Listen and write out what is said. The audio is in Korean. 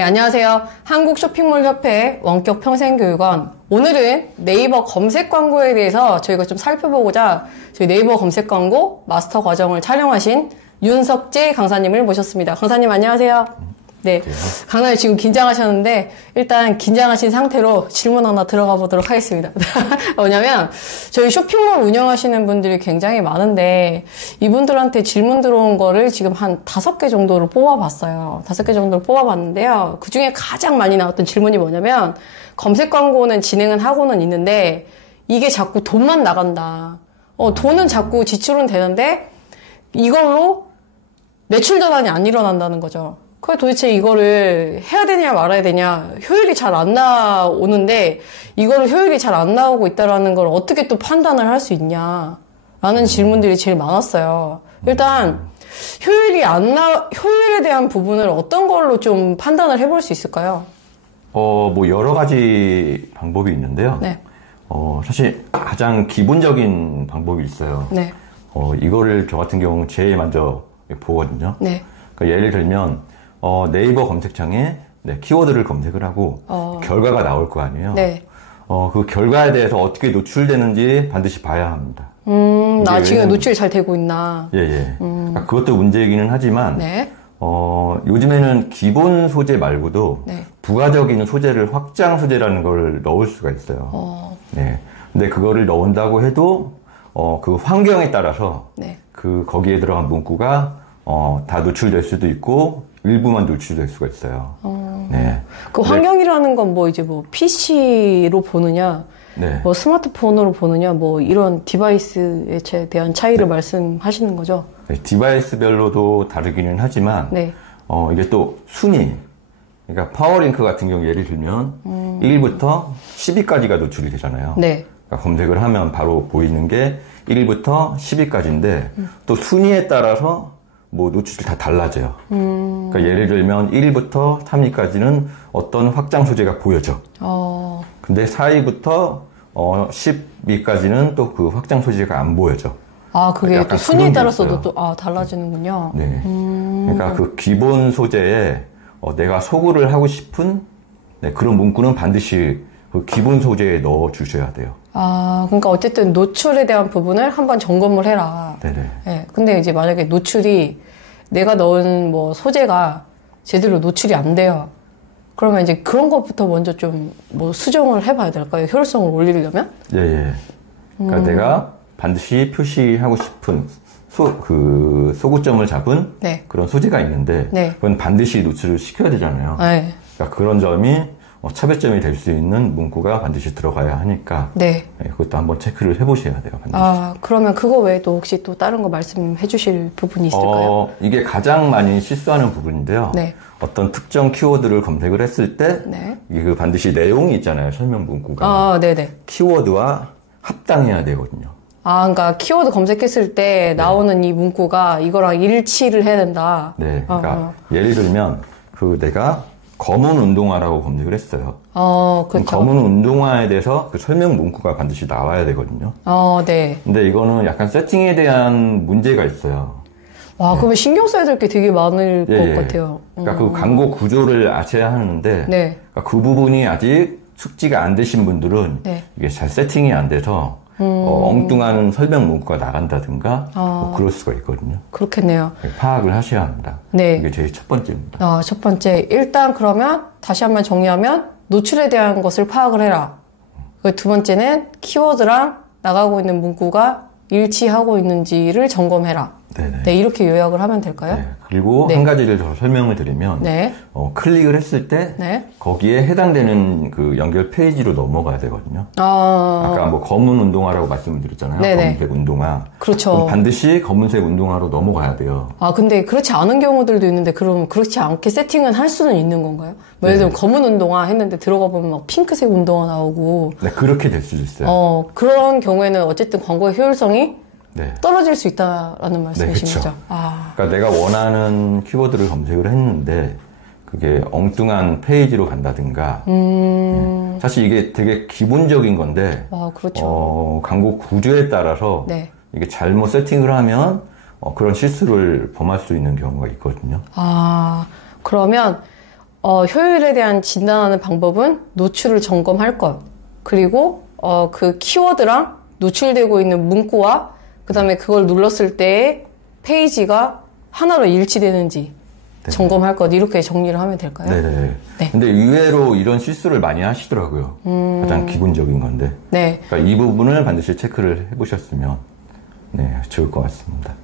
네, 안녕하세요. 한국쇼핑몰협회 원격평생교육원. 오늘은 네이버 검색 광고에 대해서 저희가 좀 살펴보고자 저희 네이버 검색 광고 마스터 과정을 촬영하신 윤석재 강사님을 모셨습니다. 강사님 안녕하세요. 네, 강사님 지금 긴장하셨는데 일단 긴장하신 상태로 질문 하나 들어가 보도록 하겠습니다. 뭐냐면 저희 쇼핑몰 운영하시는 분들이 굉장히 많은데 이분들한테 질문 들어온 거를 지금 한 5개 정도로 뽑아봤어요. 5개 정도로 뽑아봤는데요. 그 중에 가장 많이 나왔던 질문이 뭐냐면 검색 광고는 진행은 하고는 있는데 이게 자꾸 돈만 나간다. 돈은 자꾸 지출은 되는데 이걸로 매출 전환이 안 일어난다는 거죠. 그래 도대체 이거를 해야 되냐 말아야 되냐, 효율이 잘 안 나오는데 이거를 효율이 잘 안 나오고 있다라는 걸 어떻게 또 판단을 할 수 있냐 라는 질문들이 제일 많았어요. 일단 효율에 대한 부분을 어떤 걸로 좀 판단을 해볼 수 있을까요? 뭐 여러 가지 방법이 있는데요. 네. 사실 가장 기본적인 방법이 있어요. 네. 이거를 저 같은 경우는 제일 먼저 보거든요. 네. 그러니까 예를 들면 네이버 검색창에 키워드를 검색을 하고 결과가 나올 거 아니에요. 네. 그 결과에 대해서 어떻게 노출되는지 반드시 봐야 합니다. 나 지금 노출이 잘 되고 있나? 예. 그러니까 그것도 문제이기는 하지만 네. 요즘에는 기본 소재 말고도 네. 부가적인 소재를 확장 소재라는 걸 넣을 수가 있어요. 네. 근데 그거를 넣은다고 해도 그 환경에 따라서 네. 거기에 들어간 문구가 다 노출될 수도 있고 일부만 노출될 수가 있어요. 네. 그 환경이라는 건 뭐 이제 뭐 PC로 보느냐, 네. 뭐 스마트폰으로 보느냐, 뭐 이런 디바이스에 대한 차이를 말씀하시는 거죠? 네, 디바이스별로도 다르기는 하지만 네. 이게 또 순위. 그러니까 파워링크 같은 경우 예를 들면 1부터 10위까지가 노출이 되잖아요. 네. 그러니까 검색을 하면 바로 보이는 게 1부터 10위까지인데 또 순위에 따라서 뭐 노출이 다 달라져요. 그러니까 예를 들면 1위부터 3위까지는 어떤 확장 소재가 보여져. 근데 4위부터 10위까지는 또 그 확장 소재가 안 보여져. 그게 또 순위에 따라서도 또 달라지는군요. 네. 그러니까 그 기본 소재에 내가 소구를 하고 싶은 그런 문구는 반드시 그 기본 소재에 넣어 주셔야 돼요. 그러니까 어쨌든 노출에 대한 부분을 한번 점검을 해라. 네네. 네. 근데 이제 만약에 노출이 내가 넣은 뭐 소재가 제대로 노출이 안 돼요. 그러면 이제 그런 것부터 먼저 좀 뭐 수정을 해봐야 될까요? 효율성을 올리려면? 예. 그러니까 내가 반드시 표시하고 싶은 소구점을 잡은 네. 그런 소재가 있는데 네. 그건 반드시 노출을 시켜야 되잖아요. 네. 그러니까 그런 점이 차별점이 될 수 있는 문구가 반드시 들어가야 하니까 네. 그것도 한번 체크를 해보셔야 돼요. 반드시. 그러면 그거 외에도 혹시 또 다른 거 말씀해 주실 부분이 있을까요? 이게 가장 많이 실수하는 부분인데요. 네. 어떤 특정 키워드를 검색을 했을 때 네. 이게 반드시 내용이 있잖아요. 설명 문구가. 네네. 키워드와 합당해야 되거든요. 그러니까 키워드 검색했을 때 나오는 이 문구가 이거랑 일치를 해야 된다. 네. 그러니까 예를 들면 내가 검은 운동화라고 검색을 했어요. 그렇죠. 검은 운동화에 대해서 그 설명 문구가 반드시 나와야 되거든요. 네. 근데 이거는 약간 세팅에 대한 문제가 있어요. 그러면 신경 써야 될 게 되게 많을 것 같아요. 그러니까 그 광고 구조를 아셔야 하는데, 네. 그러니까 그 부분이 아직 숙지가 안 되신 분들은 네. 이게 잘 세팅이 안 돼서 엉뚱한 설명 문구가 나간다든가 뭐 그럴 수가 있거든요. 그렇겠네요. 파악을 하셔야 합니다. 네. 이게 제일 첫 번째입니다. 첫 번째, 일단 그러면 다시 한번 정리하면 노출에 대한 것을 파악을 해라. 두 번째는 키워드랑 나가고 있는 문구가 일치하고 있는지를 점검해라. 네네. 네, 이렇게 요약을 하면 될까요? 네. 그리고 네. 한 가지를 더 설명을 드리면 네. 클릭을 했을 때 네. 거기에 해당되는 그 연결 페이지로 넘어가야 되거든요. 아까 뭐 검은 운동화라고 말씀을 드렸잖아요. 네네. 검은색 운동화. 그렇죠. 반드시 검은색 운동화로 넘어가야 돼요. 근데 그렇지 않은 경우들도 있는데 그럼 그렇지 않게 세팅은 할 수는 있는 건가요? 예를 들면 검은 운동화 했는데 들어가 보면 막 핑크색 운동화 나오고. 네, 그렇게 될 수도 있어요. 그런 경우에는 어쨌든 광고의 효율성이 네. 떨어질 수 있다라는 말씀이신 네, 그렇죠. 거죠? 그러니까 내가 원하는 키워드를 검색을 했는데 그게 엉뚱한 페이지로 간다든가. 사실 이게 되게 기본적인 건데 그렇죠. 광고 구조에 따라서 네. 이게 잘못 세팅을 하면 그런 실수를 범할 수 있는 경우가 있거든요. 그러면 효율에 대한 진단하는 방법은 노출을 점검할 것, 그리고 그 키워드랑 노출되고 있는 문구와 그 다음에 그걸 눌렀을 때 페이지가 하나로 일치되는지 네. 점검할 것, 이렇게 정리를 하면 될까요? 네네. 네. 근데 의외로 이런 실수를 많이 하시더라고요. 가장 기본적인 건데. 네. 그러니까 이 부분을 반드시 체크를 해보셨으면 네, 좋을 것 같습니다.